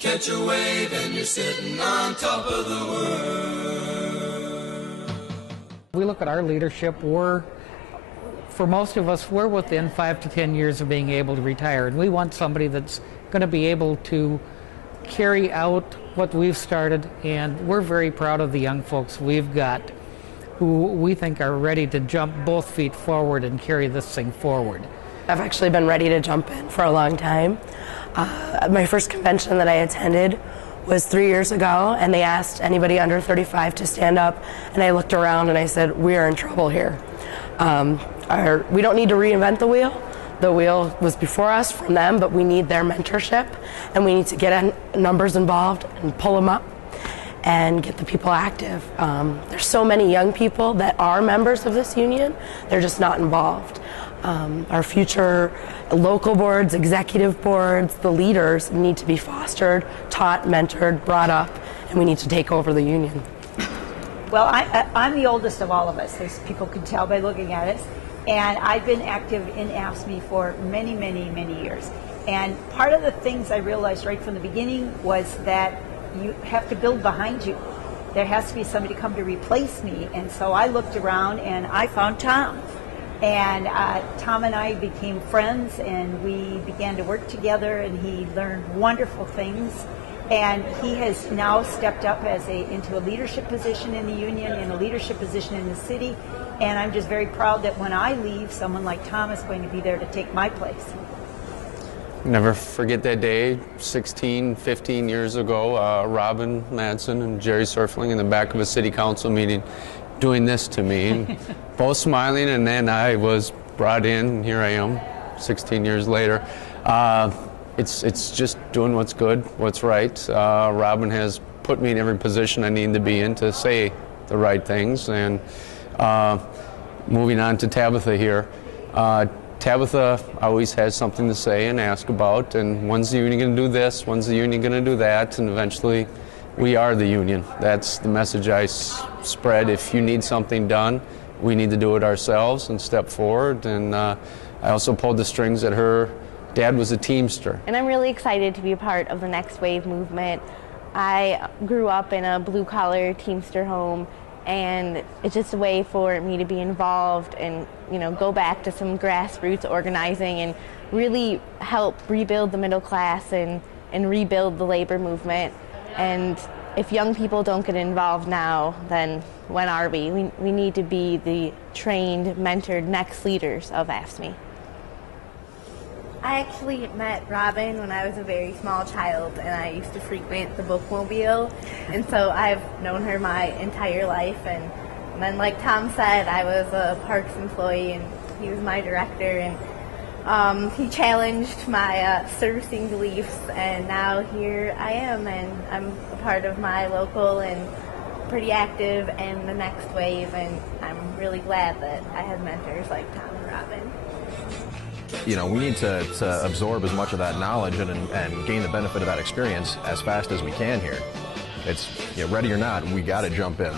Catch a wave and you're sitting on top of the world. We look at our leadership, for most of us, we're within 5 to 10 years of being able to retire. And we want somebody that's going to be able to carry out what we've started. And we're very proud of the young folks we've got who we think are ready to jump both feet forward and carry this thing forward. I've actually been ready to jump in for a long time. My first convention that I attended was 3 years ago, and they asked anybody under 35 to stand up, and I looked around and I said, we are in trouble here. We don't need to reinvent the wheel. The wheel was before us from them, but we need their mentorship, and we need to get numbers involved and pull them up and get the people active. There's so many young people that are members of this union, they're just not involved. Our future local boards, executive boards, the leaders need to be fostered, taught, mentored, brought up, and we need to take over the union. Well, I'm the oldest of all of us, as people can tell by looking at us, and I've been active in AFSCME for many, many, many years. And part of the things I realized right from the beginning was that you have to build behind you. There has to be somebody to come to replace me, and so I looked around and I found Tom. And Tom and I became friends, and we began to work together, and he learned wonderful things. And he has now stepped up into a leadership position in the union, in a leadership position in the city. And I'm just very proud that when I leave, someone like Tom is going to be there to take my place. Never forget that day, 16, 15 years ago, Robin Madsen and Jerry Surfling in the back of a city council meeting doing this to me, both smiling, and then I was brought in, and here I am 16 years later. It's just doing what's good, what's right. Robin has put me in every position I need to be in to say the right things. And moving on to Tabitha here. Tabitha always has something to say and ask about, and when's the union going to do this, when's the union going to do that, and eventually we are the union. That's the message I spread. If you need something done, we need to do it ourselves and step forward. And I also pulled the strings that her dad was a Teamster. And I'm really excited to be a part of the Next Wave movement. I grew up in a blue-collar Teamster home, and it's just a way for me to be involved and, go back to some grassroots organizing and really help rebuild the middle class and rebuild the labor movement. And if young people don't get involved now, then when are we? We need to be the trained, mentored next leaders of AFSCME. I actually met Robin when I was a very small child, and I used to frequent the bookmobile, and so I've known her my entire life. And then, like Tom said, I was a Parks employee, and he was my director, and he challenged my servicing beliefs, and now here I am, and I'm a part of my local and pretty active in the Next Wave, and I'm really glad that I have mentors like Tom and Robin. We need to absorb as much of that knowledge and gain the benefit of that experience as fast as we can here. It's ready or not, we got to jump in.